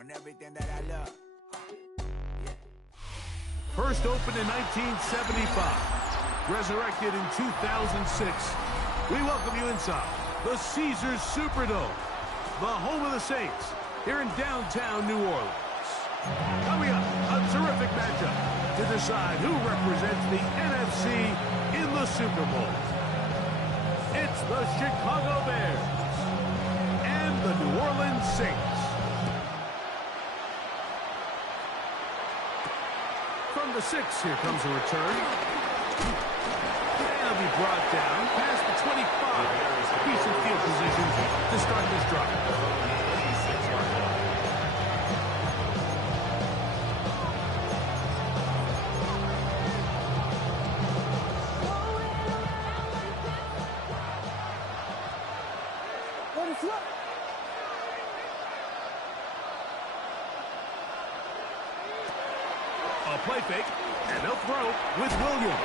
on everything that I love. Yeah. First opened in 1975, resurrected in 2006. We welcome you inside the Caesars Superdome, the home of the Saints, here in downtown New Orleans. Coming up, a terrific matchup to decide who represents the NFC in the Super Bowl. It's the Chicago Bears and the New Orleans Saints. From the 6, here comes a return. And he'll be brought down past the 25. Decent field position to start this drive. A play fake, and they'll throw with Williams.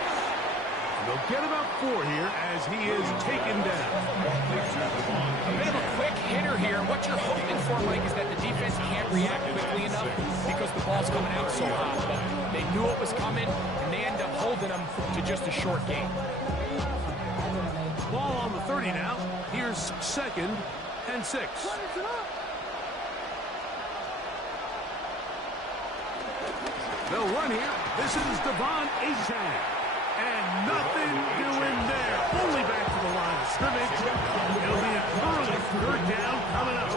And they'll get about 4 here as he is taken down. A bit of a quick hitter here. What you're hoping for, Mike, is that the defense can't react quickly enough because the ball's coming out so hot. But they knew it was coming, and they end up holding them to just a short game. Ball on the 30 now. Here's 2nd and 6. They'll run here. This is Devon Achane. And nothing doing there. Only back to the line of scrimmage. It'll be an early 3rd down coming up.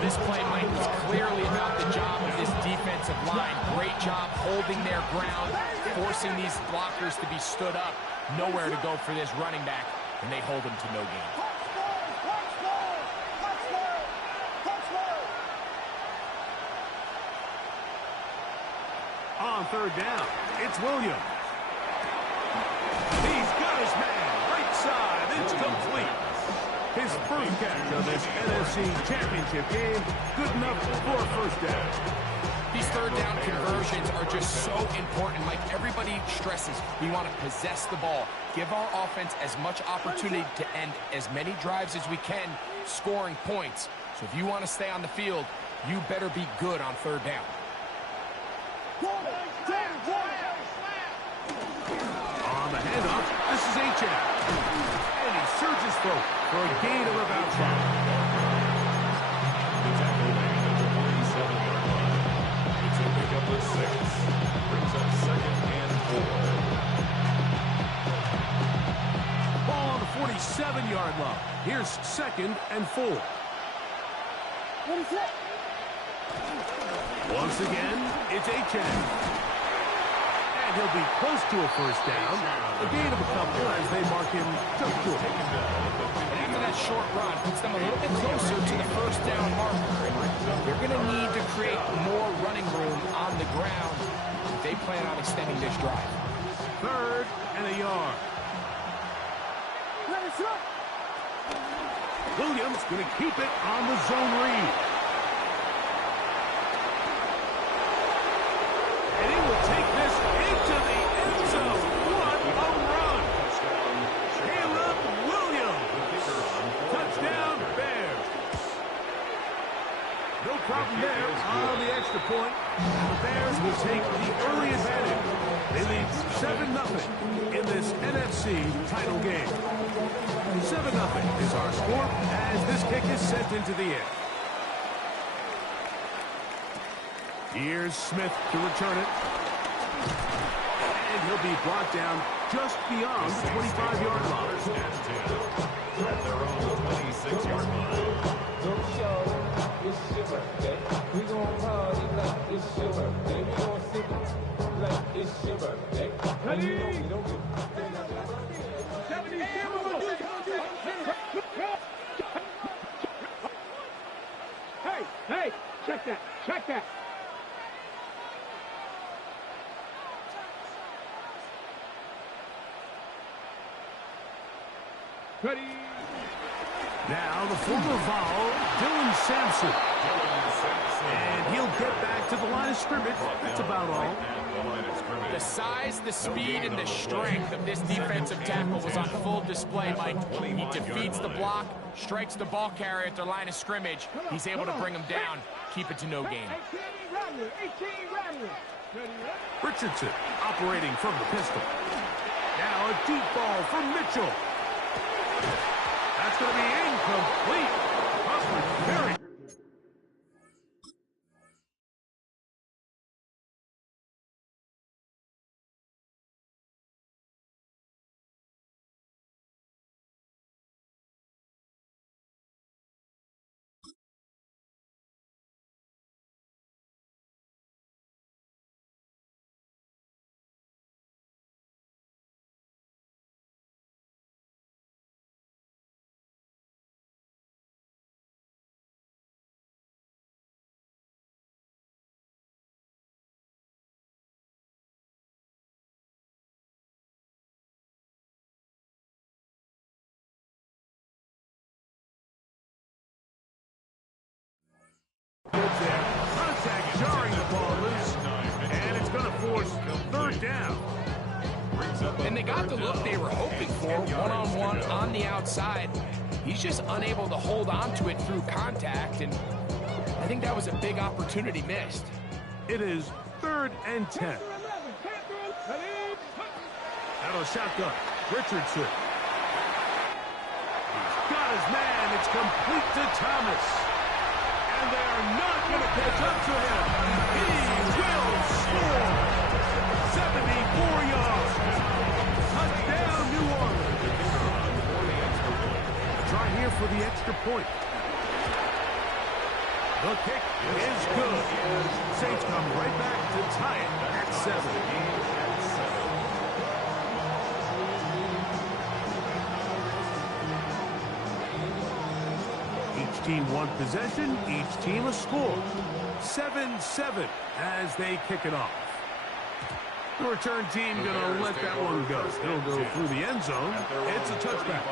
This play, Mike, is clearly about the job of this defensive line. Great job holding their ground, forcing these blockers to be stood up. Nowhere to go for this running back, and they hold him to no gain. On 3rd down, it's Williams. He's got his man, right side, it's complete. His first catch of this NFC Championship game, good enough for a 1st down. These 3rd down conversions are just so important. Like everybody stresses, we want to possess the ball, give our offense as much opportunity to end as many drives as we can, scoring points. So if you want to stay on the field, you better be good on 3rd down. On the handoff, this is Achane. And he surges through for a gain of about 5. The tackle made at the 47-yard line. It's a pickup of 6. Brings up 2nd and 4. Ball on the 47-yard line. Here's 2nd and 4. Once again, it's Achane. And he'll be close to a 1st down. A gain of a couple as they mark him just short. And after that short run, puts them a little bit closer to the 1st down marker. They're going to need to create more running room on the ground if they plan on extending this drive. 3rd and a yard. Williams going to keep it on the zone read. And he will take this into the end zone. What a run! Caleb Williams. Touchdown, Bears. No problem there on the extra point. The Bears will take the early advantage. They lead 7-0 in this NFC title game. 7-0 is our score as this kick is sent into the air. Here's Smith to return it. And he'll be brought down just beyond the 25-yard line. At their own 26-yard line. Don't show it's your birthday. We gon' party like it's your birthday. We gon' sing like it's your birthday. And you know we don't give Hey, check that. Ready? Now the former Vol, Dylan Sampson. And he'll get back to the line of scrimmage. That's about all. The size, the speed, and the strength of this defensive tackle was on full display, Mike. He defeats the block, strikes the ball carrier at their line of scrimmage. He's able to bring him down. keep it to no gain. 18 Rattler. Richardson operating from the pistol. Now a deep ball from Mitchell. That's going to be incomplete. Coverage very. Contact jarring the ball loose, and it's going to force third down. And they got the look they were hoping for, one-on-one on the outside. He's just unable to hold on to it through contact, and I think that was a big opportunity missed. It is 3rd and 10. Out of the shotgun, Richardson. He's got his man. It's complete to Thomas. And they are not going to catch up to him. He will score. 74 yards. Touchdown, New Orleans. Try here for the extra point. The kick is good. Saints come right back to tie it at 7. Each team one possession, each team a score. 7-7 as they kick it off. The return team going to let that one go. It'll go through the end zone. It's a touchback.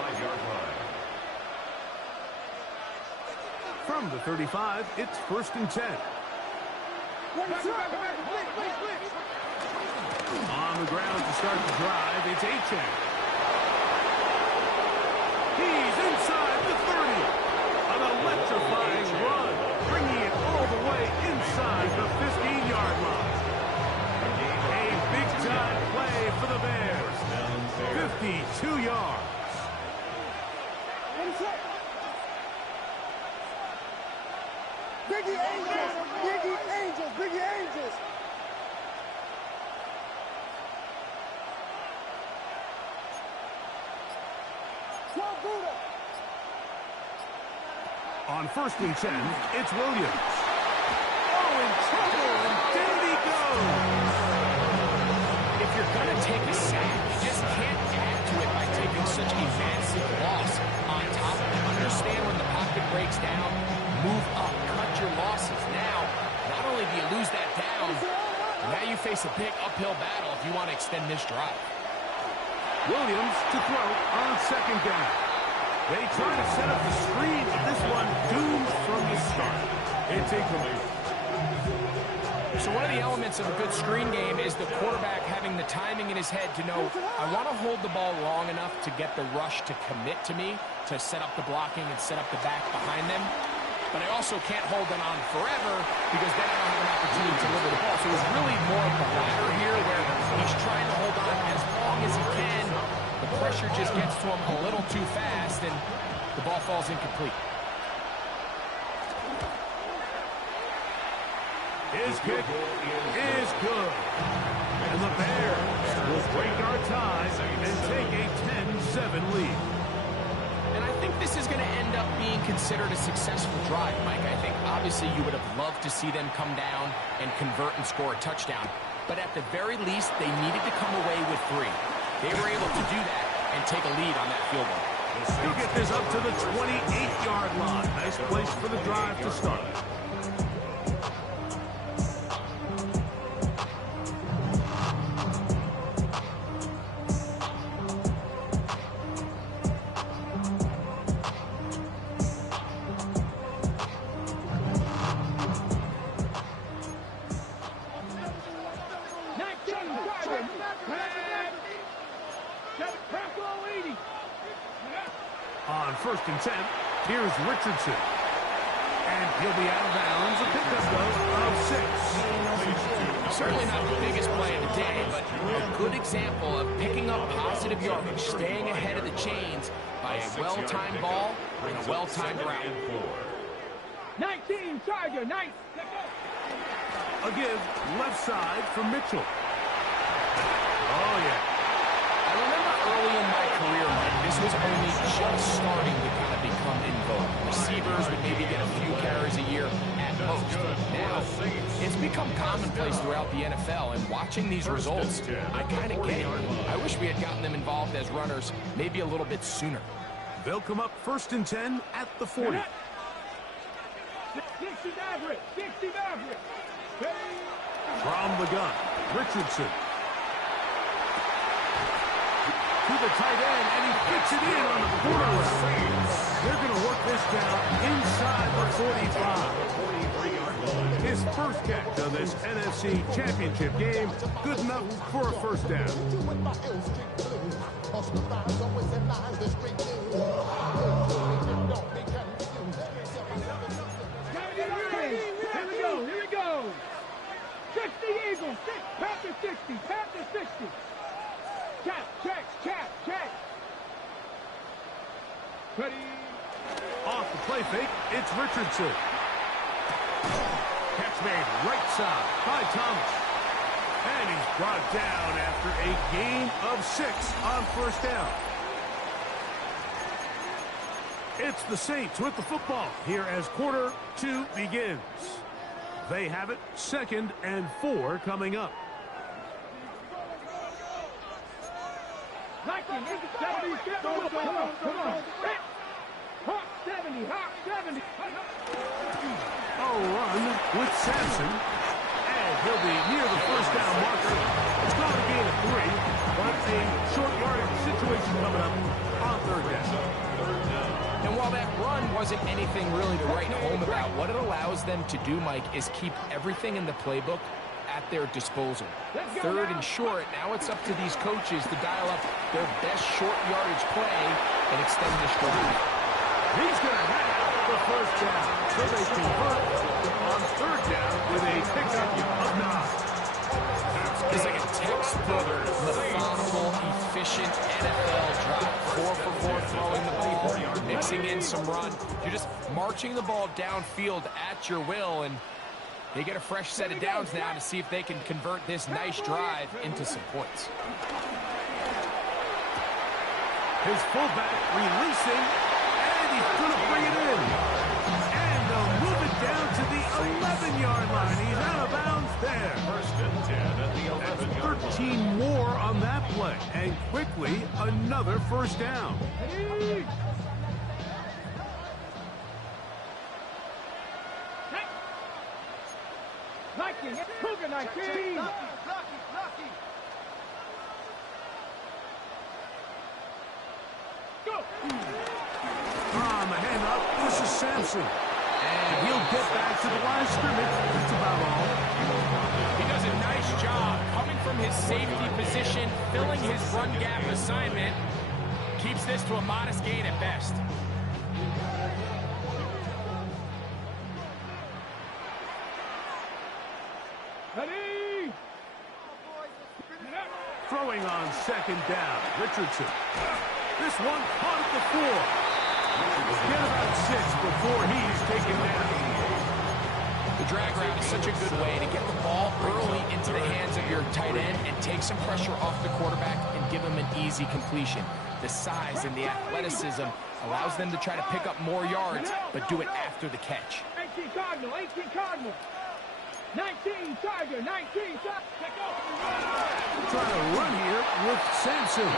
From the 35, it's 1st and 10. On the ground to start the drive, it's Achane. He's inside the 30. An electrifying run, bringing it all the way inside the 15-yard line. A big-time play for the Bears. 52 yards. Biggie Angels, Biggie Angels, Biggie Angels. On 1st and 10, it's Williams. Oh, in trouble, and down he goes. If you're going to take a sack, you just can't add to it by taking such a massive loss. On top, understand when the pocket breaks down, move up, cut your losses. Now, not only do you lose that down, now you face a big uphill battle if you want to extend this drive. Williams to throw on 2nd down. They try to set up the screen, but this one doomed from the start. It's incomplete. So one of the elements of a good screen game is the quarterback having the timing in his head to know, I want to hold the ball long enough to get the rush to commit to me, to set up the blocking and set up the back behind them. But I also can't hold them on forever because then I don't have an opportunity to deliver the ball. So it's really more of the latter here where he's trying to hold on as long as he can. The pressure just gets to him a little too fast, and the ball falls incomplete. His kick is good. And the Bears will break our ties and take a 10-7 lead. And I think this is going to end up being considered a successful drive, Mike. I think obviously you would have loved to see them come down and convert and score a touchdown. But at the very least, they needed to come away with 3. They were able to do that and take a lead on that field goal. He'll get this up to the 28-yard line. Nice place for the drive to start. On 1st and 10, here's Richardson. And he'll be out of bounds. A pickup. Certainly not the biggest play of the day, but a good example of picking up positive yardage, staying ahead of the chains by a well-timed ball and a well-timed route. 19, Tiger, 9. A give left side for Mitchell. Oh, yeah. I remember early in my career, Mike, this was only just starting to kind of become in vogue. Receivers would maybe get a few carries a year at most. Now, it's become commonplace throughout the NFL, and watching these results, I kind of get it. I wish we had gotten them involved as runners maybe a little bit sooner. They'll come up 1st and 10 at the 40. 60 Maverick, 60 Maverick. From the gun, Richardson. To the tight end, and he fits it in on the corner route. They're going to work this down inside the 45. His first catch on this NFC Championship game, good enough for a first down. Here we go. 60 Eagles, Panther 60, Panther 60. Check. Ready. Off the play fake, it's Richardson. Catch made right side by Thomas. And he's brought down after a gain of 6 on first down. It's the Saints with the football here as quarter 2 begins. They have it 2nd and 4 coming up. Come on. Hawk 70. A run with Sampson. And he'll be near the first down marker. It's going to gain of 3, but a short yardage situation coming up on 3rd down. And while that run wasn't anything really to write home about, what it allows them to do, Mike, is keep everything in the playbook at their disposal. 3rd and short, now it's up to these coaches to dial up their best short yardage play and extend this drive. He's going to have the first down. So they convert on 3rd down with a pickup of 9. It's like a textbook, methodical, efficient NFL drive. 4 for 4 throwing the ball, mixing in some run. You're just marching the ball downfield at your will, and they get a fresh set of downs now to see if they can convert this nice drive into some points. His fullback releasing, and he's going to bring it in. And they'll move it down to the 11-yard line. He's out of bounds there. 1st and 10 at the 11-yard line. 13 more on that play, and quickly another first down. Cougar 19. Go. On the handoff, this is Sampson. And he'll get back to the line of scrimmage. That's about all. He does a nice job coming from his safety position, filling his run gap assignment. Keeps this to a modest gain at best. Ready. Throwing on 2nd down, Richardson. This one caught at the 4. Get about 6 before he's taken down. The drag route is such a good way to get the ball early into the hands of your tight end and take some pressure off the quarterback and give him an easy completion. The size and the athleticism allows them to try to pick up more yards, but do it after the catch. 18 Cardinal. 19 Tiger, 19 Tiger. Trying to run here with Sampson. And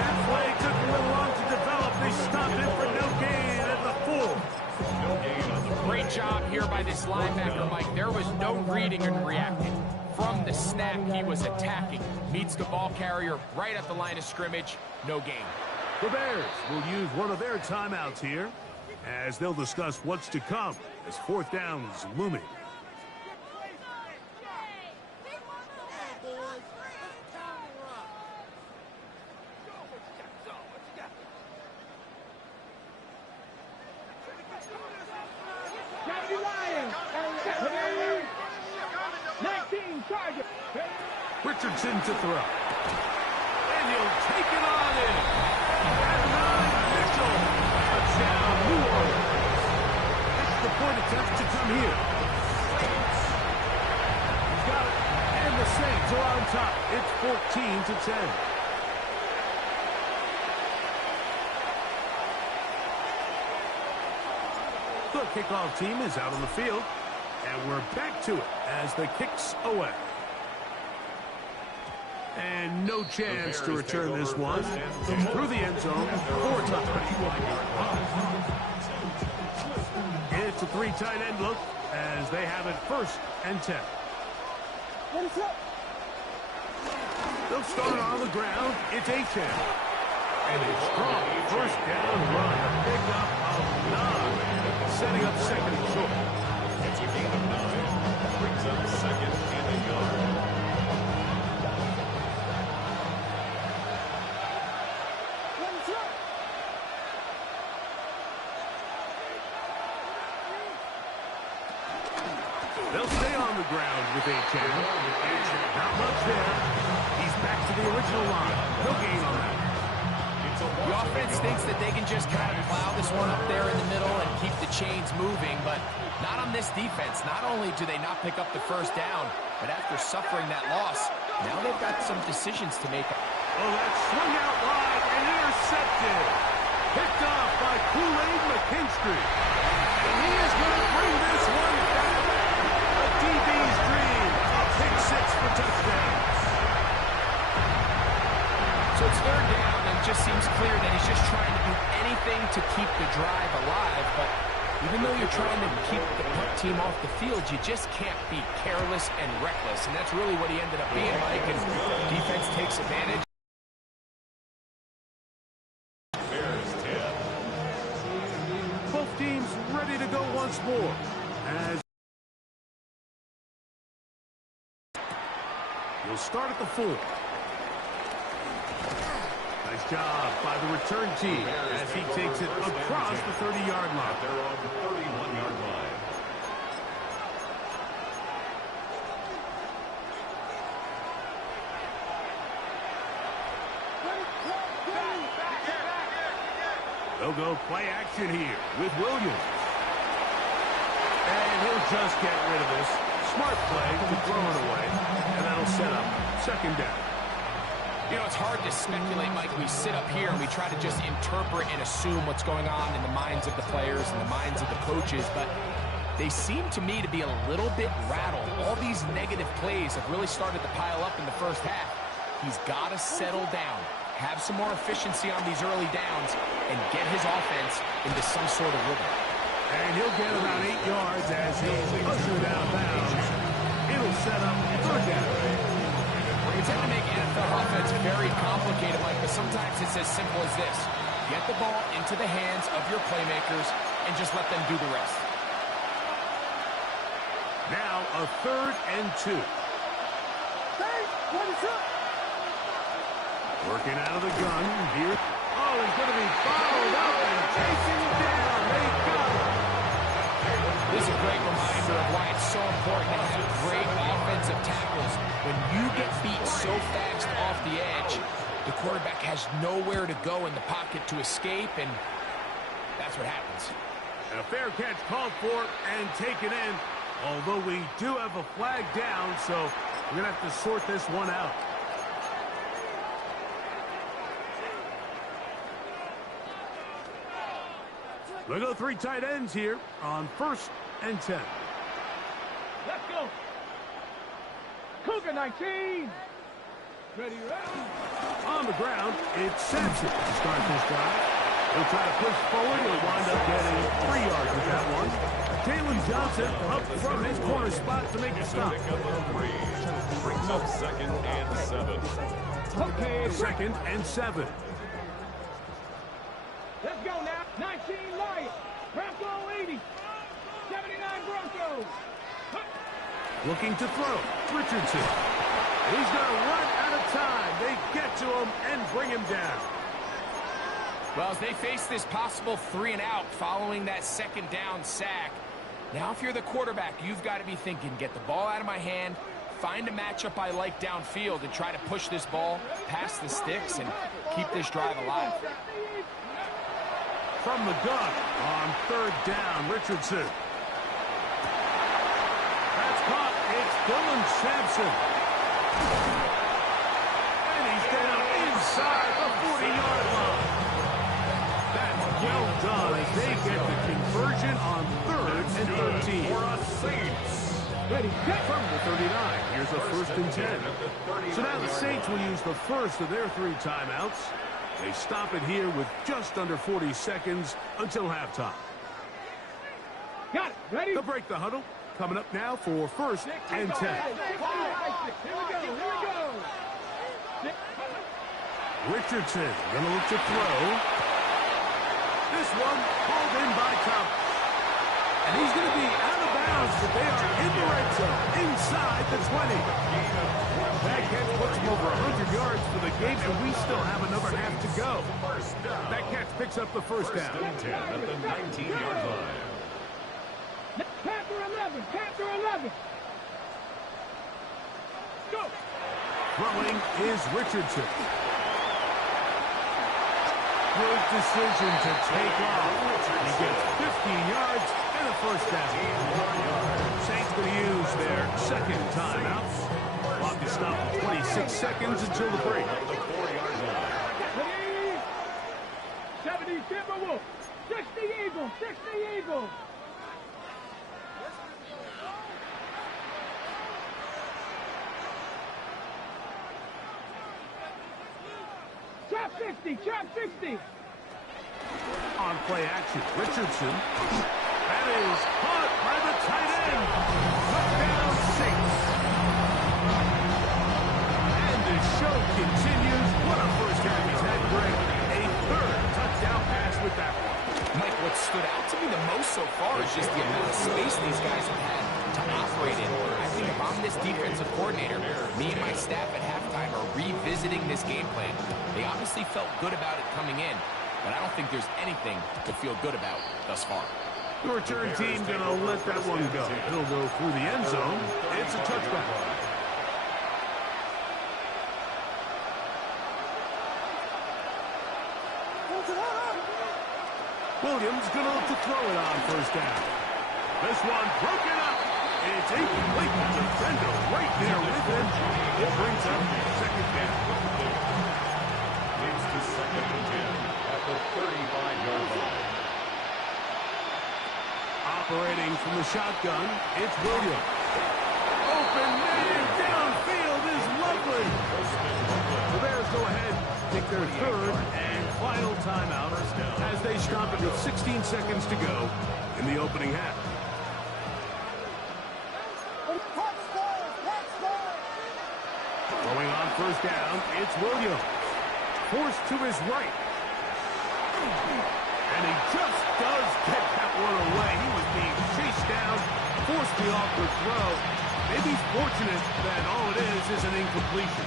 that play took a little long to develop. They stopped it for no gain at the 4. Great job here by this linebacker, Mike. There was no reading and reacting. From the snap, he was attacking. Meets the ball carrier right at the line of scrimmage. No gain. The Bears will use one of their timeouts here as they'll discuss what's to come as 4th down is looming. Richardson to throw. And he'll take it on in. At 9, Mitchell. Touchdown, New Orleans. Extra point attempt to come here. He's got it. And the Saints are on top. It's 14-10. The kickoff team is out on the field. And we're back to it as the kick's away. And no chance to return this one through the end zone for a touchdown. It's a 3 tight end look as they have it 1st and 10. They'll start on the ground. It's A-10. And a strong 1st down run. A pick up of 9. Setting up 2nd and short. It's a gain of 9. Brings up 2nd and a yard. They'll stay on the ground with A-10. Not much there. He's back to the original line. No gain on that. The offense thinks that they can just kind of plow this one up there in the middle and keep the chains moving, but not on this defense. Not only do they not pick up the 1st down, but after suffering that loss, now they've got some decisions to make. Oh, that swing out wide and intercepted. Picked off by Kool-Aid McKinstry. And he is going to bring this one back. A DB's dream. A pick 6 for touchdowns. So it's 3rd down, and it just seems clear that he's just trying to do anything to keep the drive alive. But even though you're trying to keep the punt team off the field, you just can't be careless and reckless. And that's really what he ended up being, Mike. And defense takes advantage. Bears 10. Both teams ready to go once more. As we'll start at the 4. Nice job by the return team as he takes it across the 30-yard line. They're on the 31-yard line. They'll go play action here with Williams. And he'll just get rid of this. Smart play to throw it away. And that'll set up 2nd down. You know, it's hard to speculate, Mike. We sit up here and we try to just interpret and assume what's going on in the minds of the players and the minds of the coaches, but they seem to me to be a little bit rattled. All these negative plays have really started to pile up in the 1st half. He's got to settle down, have some more efficiency on these early downs, and get his offense into some sort of rhythm. And he'll get about 8 yards as he's ushered out of bounds. It'll set up 3rd down. You tend to make NFL offense very complicated, Mike, but sometimes it's as simple as this. Get the ball into the hands of your playmakers and just let them do the rest. Now a 3rd and 2. Working out of the gun here. Oh, he's going to be followed up and chasing down. They got him. This is a great reminder of why it's so important to have great offensive tackles. When you get beat so fast off the edge, the quarterback has nowhere to go in the pocket to escape, and that's what happens. And a fair catch called for and taken in, although we do have a flag down, so we're going to have to sort this one out. We'll go 3 tight ends here on 1st and 10. Let's go. Cougar 19. Ready, ready. On the ground, it's Sampson to start this drive. He'll try to push forward. He'll wind up getting 3 yards with that one. Jalen Johnson up from his corner spot to make a stop. Brings up 2nd and 7. Okay. 2nd and 7. Let's go now. 19 Lions. Bronco 80. 79 Broncos. Looking to throw. Richardson. He's going to run out of time. They get to him and bring him down. Well, as they face this possible 3 and out following that 2nd down sack, now if you're the quarterback, you've got to be thinking, get the ball out of my hand, find a matchup I like downfield and try to push this ball past the sticks and keep this drive alive. From the gun on third down, Richardson. That's caught. It's Dylan Sampson. And he's down inside the 40-yard line. That's well done as they get the conversion on 3rd and 13. For a Saints. Ready, from the 39. Here's a 1st and 10. So now the Saints will use the first of their 3 timeouts. They stop it here with just under 40 seconds until halftime. Got it. Ready? They'll break the huddle. Coming up now for 1st and 10. Here we go. Richardson gonna look to throw. This one pulled in by Thomas. And he's going to be out of bounds, but they are in the red zone, inside the 20. That catch puts him over 100 yards for the game, and we still have another half to go. That catch picks up the first down. 10 at the 19-yard line. Panther 11. Go. Throwing is Richardson. Good decision to take off. He gets 15 yards and a first down. Saints going to use their 2nd timeout. Clock is stopped at 26 seconds until the break. 70 Timberwolves. 60 Eagles. Chop 60. On play action, Richardson. That is caught by the tight end. Touchdown, Saints. And the show continues. What a first half he's had, Greg. A 3rd touchdown pass with that one. Mike, what stood out to me the most so far is just the amount of space these guys have had to operate in. I think if I'm this defensive coordinator, me and my staff at halftime are revisiting this game plan. They obviously felt good about it coming in, but I don't think there's anything to feel good about thus far. The return team going to let that one go. It'll go through the end zone. It's a touchback. Williams going to look to throw it on 1st down. This one broken up. It's incomplete. The defender right there with him. It brings up 2nd down. Leads to 2nd and 10 at the 35-yard line. Operating from the shotgun, it's Williams. Open man downfield is lovely. The Bears go ahead, take their 3rd and final timeout as they stop it with 16 seconds to go in the opening half. Going on 1st down, it's Williams. Forced to his right. And he just does get that one away. He was being chased down, forced the awkward throw. Maybe he's fortunate that all it is an incompletion.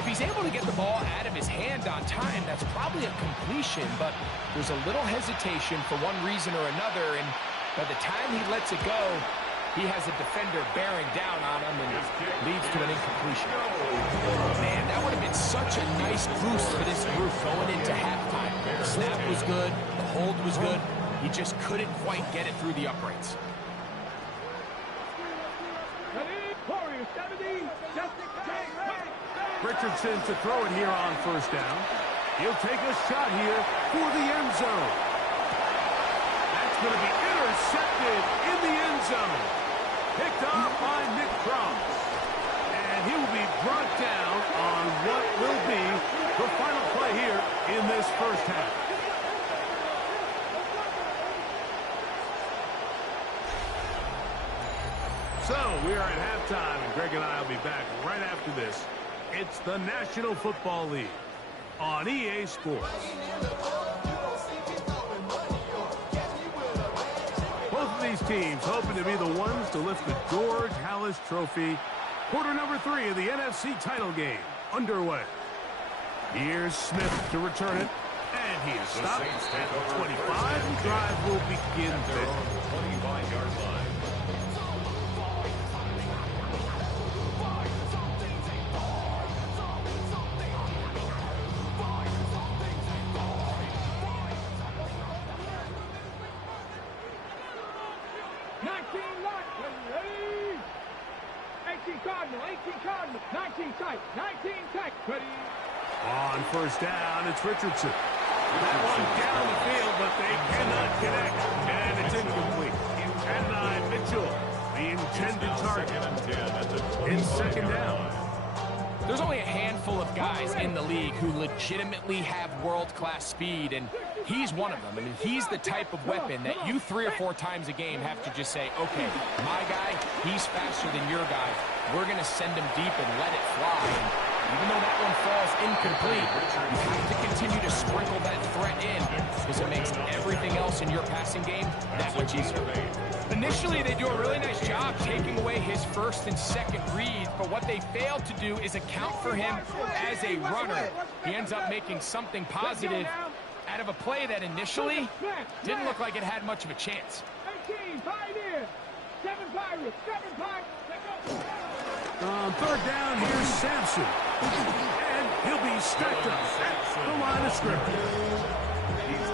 If he's able to get the ball out of his hand on time, that's probably a completion, but there's a little hesitation for one reason or another, and by the time he lets it go, he has a defender bearing down on him and leads to an incompletion. Man, that would have been such a nice boost for this group going into halftime. The snap was good, the hold was good. He just couldn't quite get it through the uprights. Richardson to throw it here on 1st down. He'll take a shot here for the end zone. That's going to be intercepted in the end zone. Picked off by Nick Cross. And he will be brought down on what will be the final play here in this 1st half. So we are at halftime, and Greg and I will be back right after this. It's the National Football League on EA Sports. Both of these teams hoping to be the ones to lift the George Halas Trophy. Quarter number 3 of the NFC title game underway. Here's Smith to return it. And he is stopped at the 25. The drive will begin there. 25-yard line. Cardinal, 18 Cardinal, 19 tight, 19 tight. Ready? On first down, it's Richardson. That one down the field, but they cannot connect. And it's incomplete. Adonai Mitchell, the intended target. In second down. There's only a handful of guys in the league who legitimately have world-class speed, and he's one of them. I mean, he's the type of weapon that you 3 or 4 times a game have to just say, okay, my guy, he's faster than your guy. We're going to send him deep and let it fly. And even though that one falls incomplete, you have to continue to sprinkle that threat in because it makes everything else in your passing game that much easier. Initially, they do a really nice job taking away his first and second reads, but what they failed to do is account for him as a runner. He ends up making something positive out of a play that initially didn't look like it had much of a chance. 18, Pioneer, 7 Pirates, 7 Pirates. On third down, here's Sampson. And he'll be stacked up at the line of scrimmage.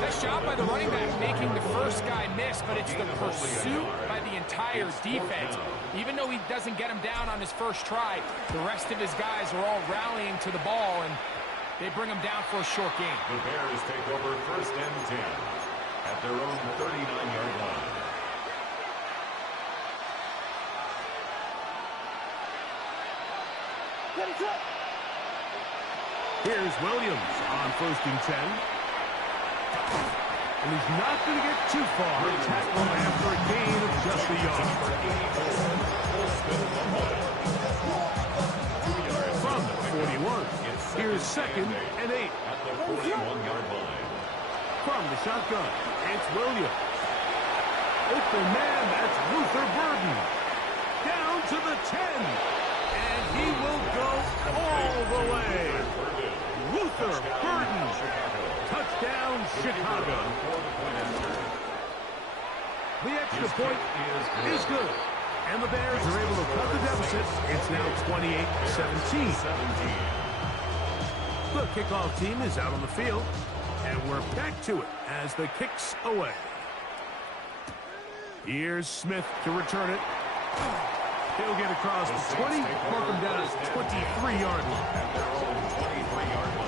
Nice job by the running back making the first guy miss, but it's the pursuit by the entire defense. Even though he doesn't get him down on his first try, the rest of his guys are all rallying to the ball, and they bring him down for a short gain. The Bears take over first and 10 at their own 39-yard line. Here's Williams on first and 10. And he's not going to get too far. Tackle after a gain of just a yard. From the 41, here's second and 8. At the 41-yard line. From the shotgun, it's Williams. Open man, that's Luther Burden. Down to the 10. And he will go all the way. Luther Burden. Touchdown, Chicago. The extra point is good. And the Bears are able to cut the deficit. It's now 28-17. The kickoff team is out on the field. And we're back to it as the kick's away. Here's Smith to return it. He'll get across the 20, mark him down at 23-yard line. At their own 23-yard line.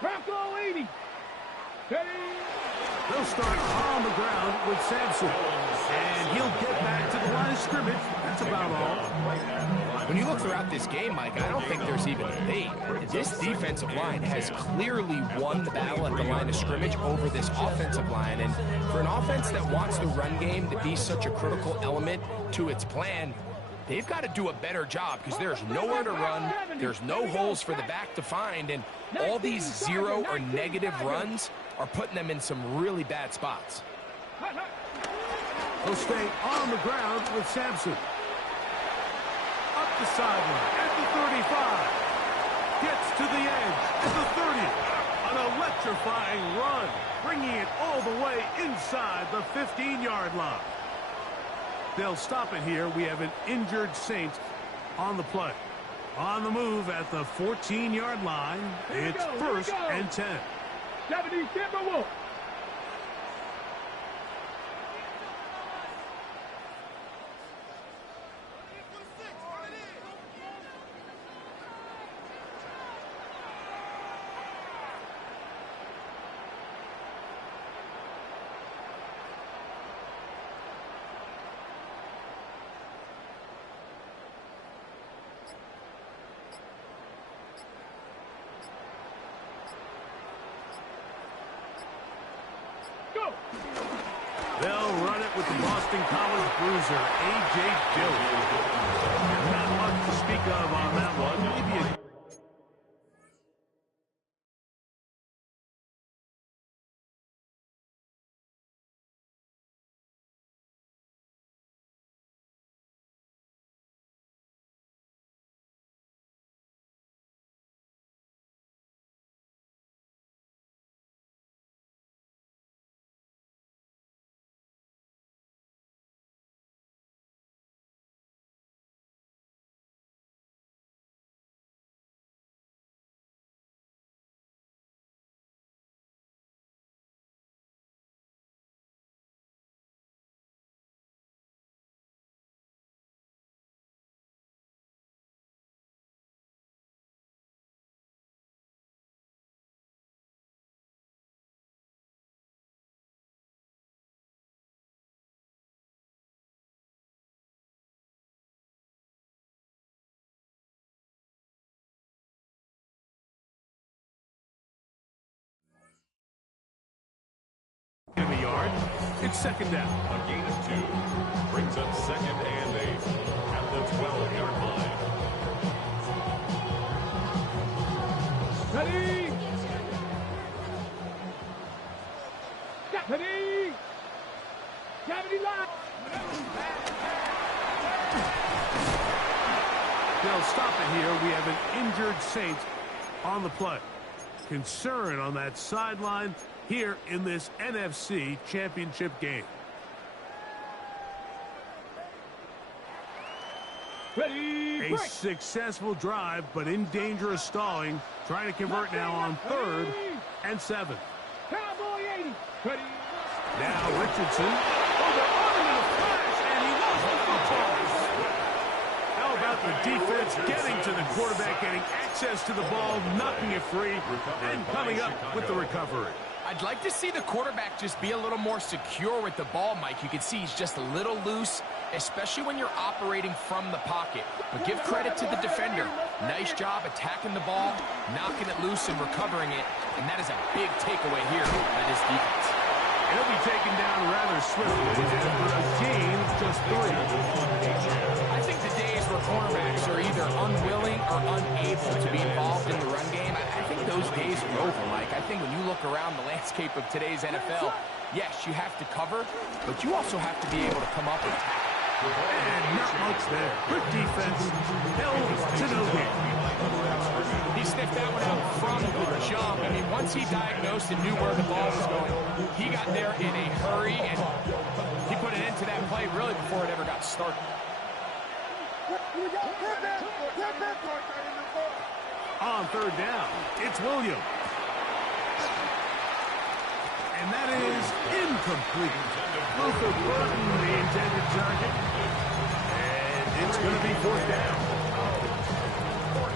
Bronco 80. Ready? They'll start on the ground with Sampson. And he'll get back to the line of scrimmage. That's about all. When you look throughout this game, Mike, I don't think there's even a debate. This defensive line has clearly won the battle at the line of scrimmage over this offensive line. And for an offense that wants the run game to be such a critical element to its plan, they've got to do a better job because there's nowhere to run, there's no holes for the back to find, and all these 0 or negative runs are putting them in some really bad spots. He'll stay on the ground with Sampson. Up the sideline at the 35. Gets to the edge at the 30. An electrifying run, bringing it all the way inside the 15-yard line. They'll stop it here. We have an injured Saint on the play. On the move at the 14-yard line. It's first and 10. 70 Timberwolves. They'll run it with the Boston College bruiser, A.J. Dillon. Not much to speak of on that one. Maybe a It's second down. A gain of 2 brings up second and 8 at the 12-yard line. Ready. Ready. Cavity line. They'll stop it here. We have an injured Saint on the play. Concern on that sideline here in this NFC Championship game. Ready. A successful drive, but in danger of stalling. Trying to convert now on 3rd and 7. Cowboy 80. Ready. Now Richardson. Oh, they're on him in a flash, and he lost the football. How about the defense getting to the quarterback, getting access to the ball, knocking it free, and coming up with the recovery. I'd like to see the quarterback just be a little more secure with the ball, Mike. You can see he's just a little loose, especially when you're operating from the pocket. But give credit to the defender. Nice job attacking the ball, knocking it loose, and recovering it. And that is a big takeaway here by this defense. He'll be taken down rather swiftly after a gain of just 3. I think the days where cornerbacks are either unwilling or unable to be involved in the run game, I think those days are over, Mike. I think when you look around the landscape of today's NFL, yes, you have to cover, but you also have to be able to come up and tackle. And not much there. Good defense. Held to no gain. He sniffed that one out from the jump. I mean, once he diagnosed and knew where the ball was going, he got there in a hurry, and he put it into that play really before it ever got started. On 3rd down, it's Williams. And that is incomplete. Luther Burton, the intended target. And it's going to be 4th down.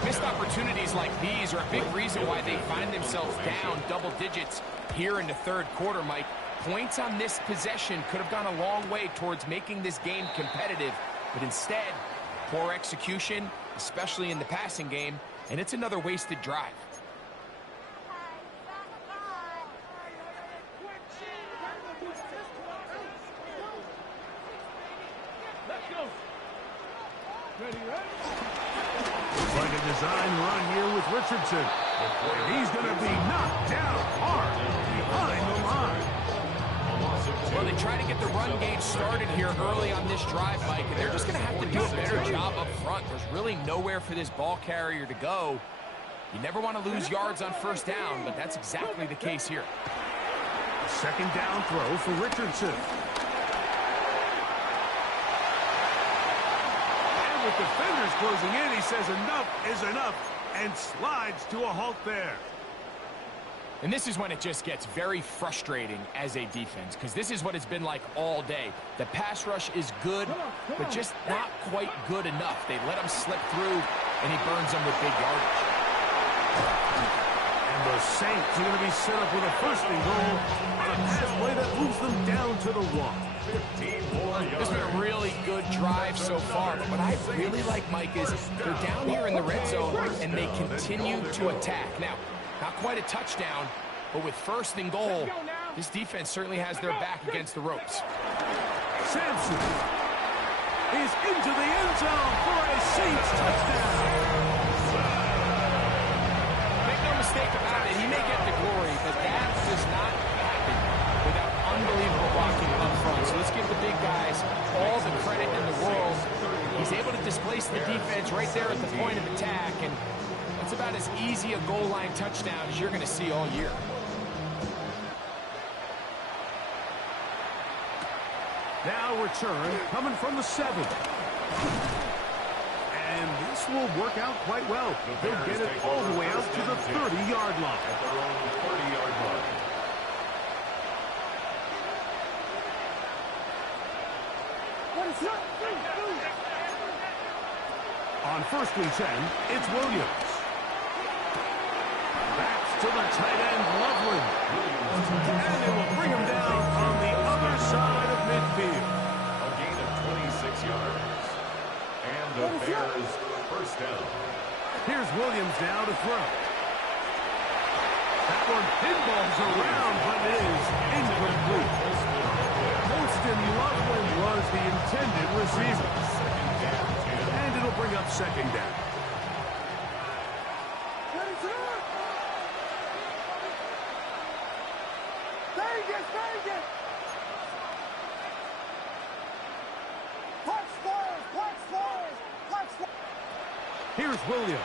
Missed opportunities like these are a big reason why they find themselves down double digits here in the 3rd quarter, Mike. Points on this possession could have gone a long way towards making this game competitive, but instead, poor execution, especially in the passing game, and it's another wasted drive. Let's go. Ready. Looks like a design run here with Richardson. And he's going to be knocked down hard behind the line. Well, they try to get the run game started here early on this drive, Mike, and they're just going to have to do a better job up front. There's really nowhere for this ball carrier to go. You never want to lose yards on 1st down, but that's exactly the case here. 2nd down throw for Richardson. And with defenders closing in, he says enough is enough and slides to a halt there. And this is when it just gets very frustrating as a defense, because this is what it's been like all day. The pass rush is good, but just not quite good enough. They let him slip through, and he burns them with big yardage. And the Saints are going to be set up with a 1st and goal on a pass play that moves them down to the 1. 15 more yards. It's been a really good drive so far, but what I really like, Mike, is they're down here in the red zone, and they continue to attack. Now, not quite a touchdown, but with 1st and goal, this defense certainly has their back against the ropes. Sampson is into the end zone for a Saints touchdown. Make no mistake about it, he may get the glory, but that does not happen without unbelievable blocking up front. So let's give the big guys all the credit in the world. He's able to displace the defense right there at the point of attack, and that's about as easy a goal line touchdown as you're going to see all year. Now return coming from the 7. And this will work out quite well. They'll get it all the way out to the 30-yard line. At their own 30-yard line. On 1st and 10, it's Williams. Back to the tight end, Loveland. And they will bring him down on the other side of midfield. A gain of 26 yards. And the Bears 1st down. Here's Williams now to throw. That one pinballs around, but it is incomplete. Justin Loveland was the intended receiver. And it'll bring up second down. Vegas! Punch first! Here's Williams.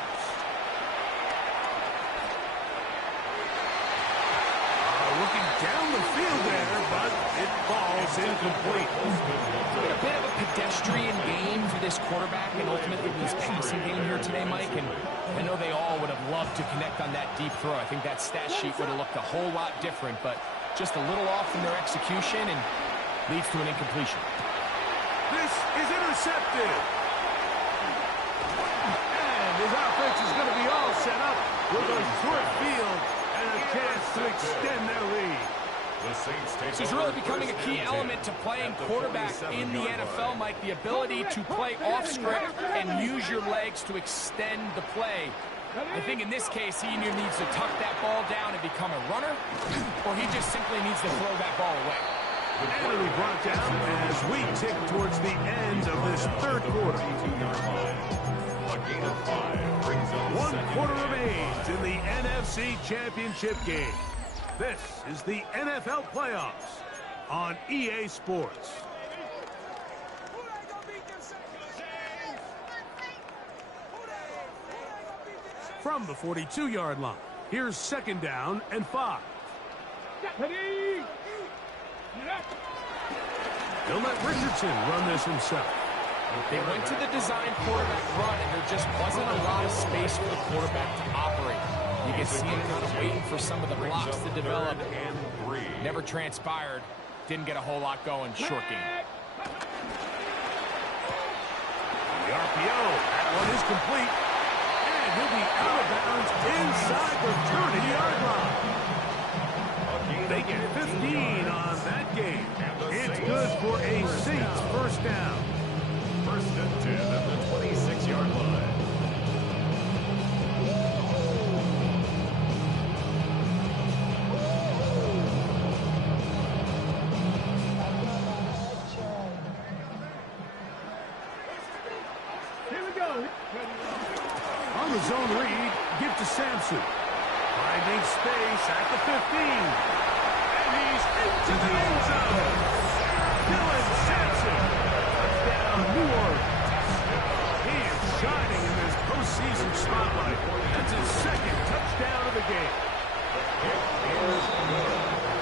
Looking down the field there, but it falls incomplete. A bit of a pedestrian game for this quarterback and ultimately this passing game here today, Mike. And I know they all would have loved to connect on that deep throw. I think that stat sheet would have looked a whole lot different, but just a little off in their execution and leads to an incompletion. This is intercepted. And his offense is going to be all set up with a short field and a chance to extend their lead. This is really becoming a key element to playing quarterback in the NFL, Mike. The ability to play off script and use your legs to extend the play. I think in this case, he either needs to tuck that ball down and become a runner, or he just simply needs to throw that ball away. And it'll be brought down as we tick towards the end of this third quarter. One quarter remains in the NFC Championship game. This is the NFL playoffs on EA Sports. From the 42-yard line, here's second down and 5. He'll let Richardson run this himself. They went to the design quarterback run, and there just wasn't a lot of space for the quarterback to operate. You can see him kind of waiting for some of the blocks to develop. Never transpired. Didn't get a whole lot going. Short game. The RPO. That one is complete. And he'll be out of bounds inside the 30-yard line. They get 15 on that game. It's good for a Saints first down. First and 10 at the 26-yard line. Here we go. On the zone read, give to Sampson. Finding space at the 15. And he's into the end zone. Dylan Sampson. Touchdown, New Orleans. He is shining in this postseason spotlight. That's his second touchdown of the game.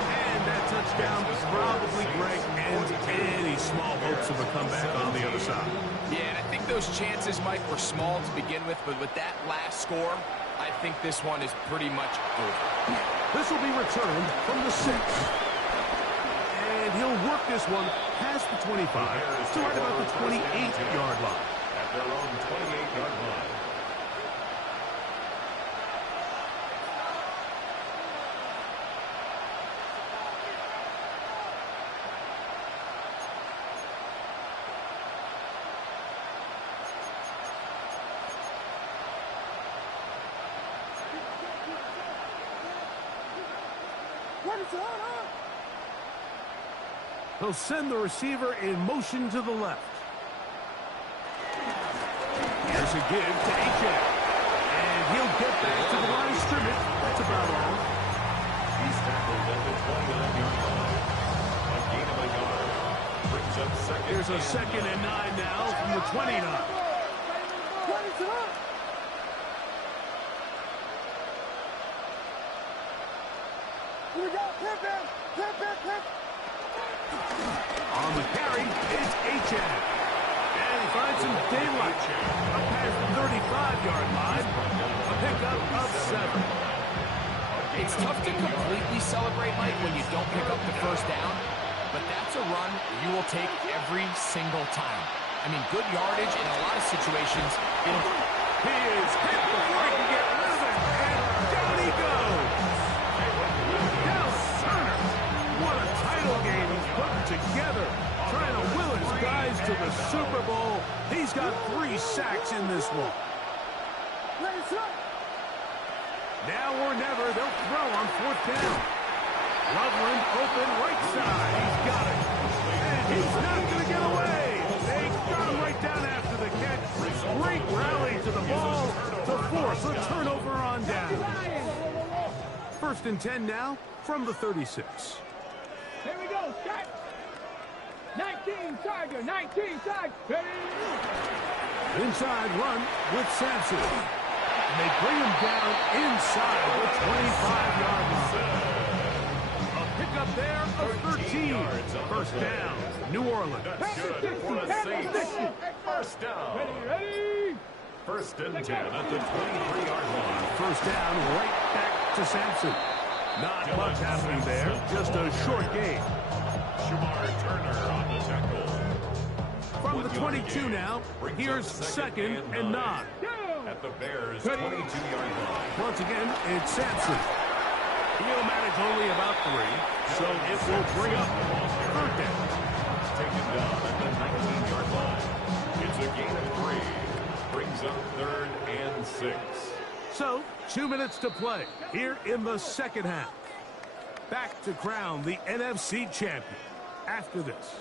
And that touchdown probably, Greg, ends any small hopes of a comeback on the other side. Yeah, and I think those chances, Mike, were small to begin with, but with that last score, I think this one is pretty much over. This will be returned from the 6. And he'll work this one past the 25 to right about the 28-yard line. At their own 28-yard line. He'll send the receiver in motion to the left. Here's a give to H.A. And he'll get back to the line of scrimmage. That's about all. He's tackled at the 29-yard line. A gain of a yard. Brings up second. Here's a second and 9 now from the 29. We got Pippin! On the carry, it's H.A. And he finds some daylight. Up past the 35-yard line. A pickup of 7. It's tough to completely celebrate, Mike, when you don't pick up the first down, but that's a run you will take every single time. I mean, good yardage in a lot of situations. He is hit before he can get rid of it, and down he goes. Now Turner, what a title game he's putting together, trying to will his guys to the Super Bowl. He's got 3 sacks in this one. Now or never, they'll throw on 4th down. Loveland open right side. He's got it. And He's not going to get away. They got him right down after the catch. Great rally to the ball to force a turnover on down. 1st and 10 now from the 36. Here we go, start. 19 Tiger, 19 Tiger. Ready? Inside run with Sampson. And they bring him down inside the 25-yard line. A pickup there of 13. 1st down, New Orleans. That's good for the Saints. 1st down. Ready? 1st and 10 at the 23-yard line. 1st down, right back to Sampson. Not much happening there, just a short gain. Shamar Turner on the tackle. From the 22 now, here's 2nd and 9. At the Bears' 22-yard line. Once again, it's Sampson. He'll manage only about 3, so it will bring up 3rd down. Taken down at the 19-yard line. It's a gain of 3. Brings up 3rd and 6. So, 2 minutes to play here in the 2nd half. Back to crown the NFC champion after this.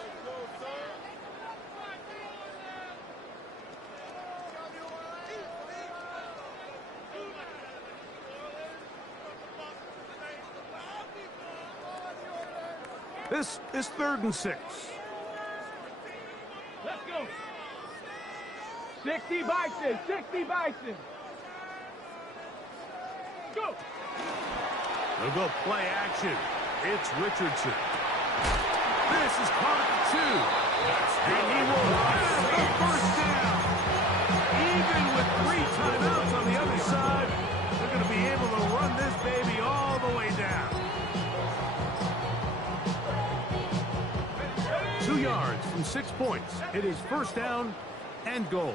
This is 3rd and 6. Let's go. 60 Bison, 60 Bison. Go. They'll go play action. It's Richardson. This is caught at 2. And he will have the 1st down. Even with 3 timeouts on the other side, they're going to be able to run this baby all the way down. 2 yards from 6 points. It is 1st down and goal.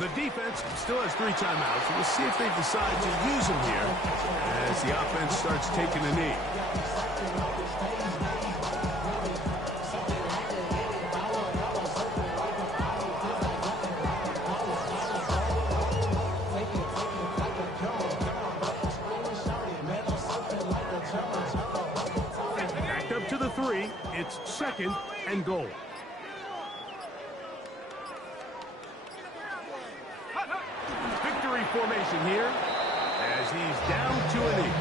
The defense still has 3 timeouts. We'll see if they decide to use them here as the offense starts taking a knee. Backed up to the 3. It's 2nd and goal. Formation here as he's down to a knee.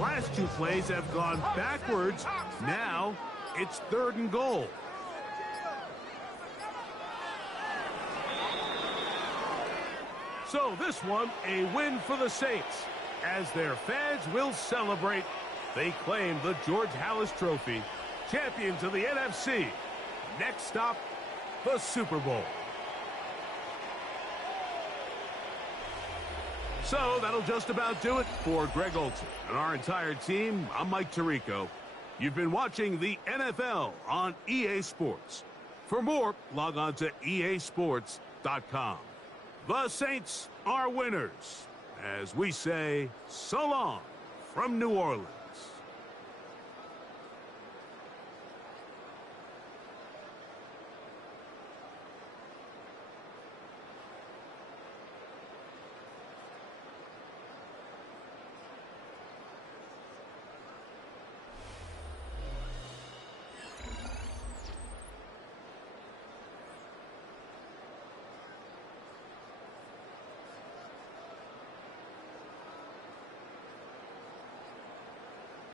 Last 2 plays have gone backwards. Now it's 3rd and goal. So this one, a win for the Saints. As their fans will celebrate, they claim the George Halas Trophy, champions of the NFC. Next stop, the Super Bowl. So that'll just about do it for Greg Olson and our entire team. I'm Mike Tirico. You've been watching the NFL on EA Sports. For more, log on to easports.com. The Saints are winners, as we say so long from New Orleans.